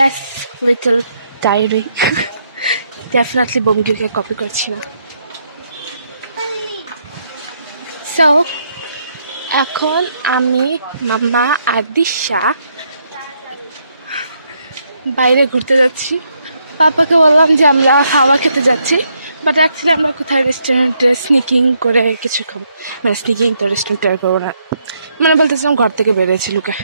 Yes, little diary. Definitely বমিকে copy করছি না। So এখন আমি মাম্মা আর দিশা বাইরে ঘুরতে যাচ্ছি। পাপাকে বললাম যে আমরা খাওয়া খেতে যাচ্ছি, বাট অ্যাকচুয়ালি আমরা কোথায় রেস্টুরেন্টে স্নিকিং করে কিছু খাবো, মানে স্নিকিং তো রেস্টুরেন্টে আর করবো না, মানে বলতেছিলাম ঘর থেকে বেরিয়েছি লুকে।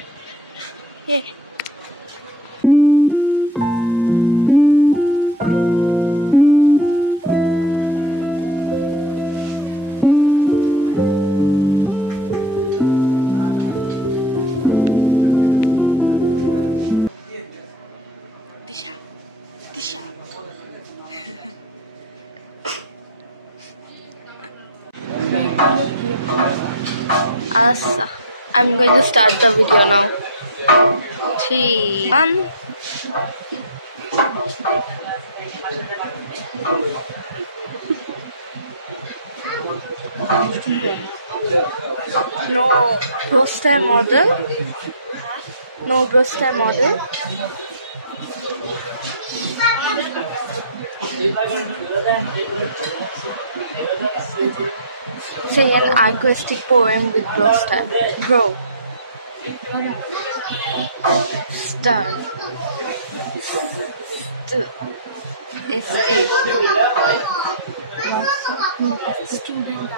I'm going to start the video now. 3, 1. No birthday model. No birthday model. Say an acoustic poem with Brostar. Bro. Star. Student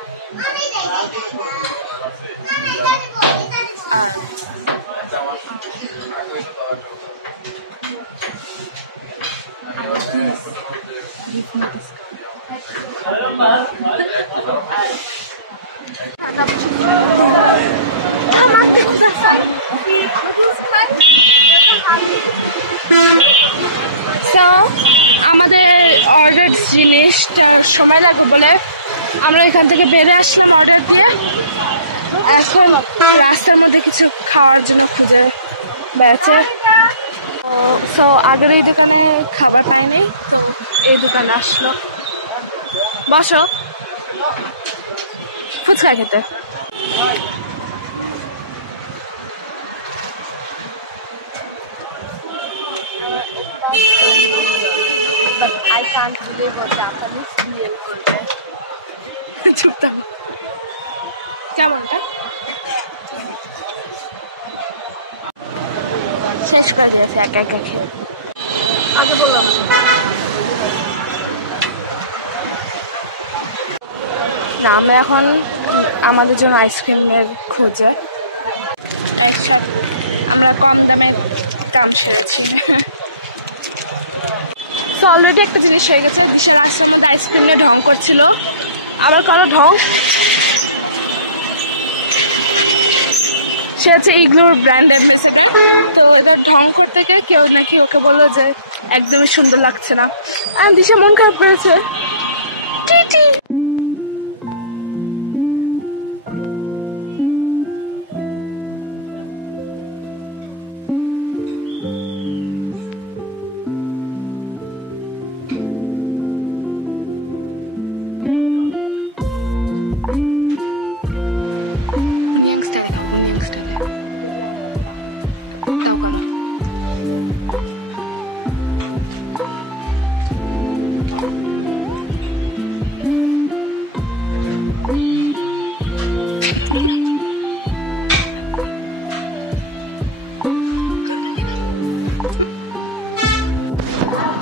So আমাদের অর্ডার জিনিসটা সময় লাগবে বলে আমরা এখান থেকে বেরিয়ে আসলাম অর্ডার দিয়ে। এখন রাস্তার মধ্যে কিছু খাওয়ার জন্য খুঁজে বেড়াচ্ছে। সো আগের এই দোকানে খাবার পাইনি, তো এই দোকানে আসলো। বসো ফুচকা খেতে। But I can't believe what Japanese real করবে। চুপটা কেমনটা শেষ করে দিয়েছে একা একা খেয়ে। আগে বললাম না, আমরা এখন আমাদের জন্য আইসক্রিমের খোঁজে। আমরা কম দামে দাম সেরেছি। তো অলরেডি একটা জিনিস হয়ে গেছে, দিশার রাস্তার মধ্যে আইসক্রিম নিয়ে ঢং করছিল, আবার কারো ঢং। সে হচ্ছে ইগলোর ব্র্যান্ড অ্যাম্বাসেডর। তো এদের ঢং করতে গিয়ে কেউ নাকি ওকে বললো যে একদমই সুন্দর লাগছে না, আর দিশা মন খারাপ করেছে।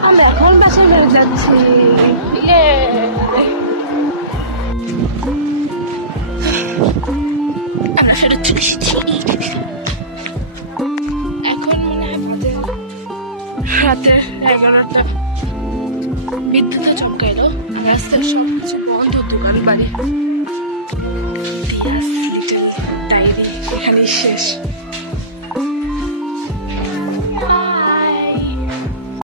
আমরা এখন বাসায় বেড়ে যাচ্ছি। আমরা ফেরত চলে এসেছি। এখন মনে হয় রাতের 11টা। বিদ্যুৎ চমকাইলো, রাস্তার সব কিছু বন্ধ, দোকান বাড়ি। ডায়েরি এখানেই শেষ।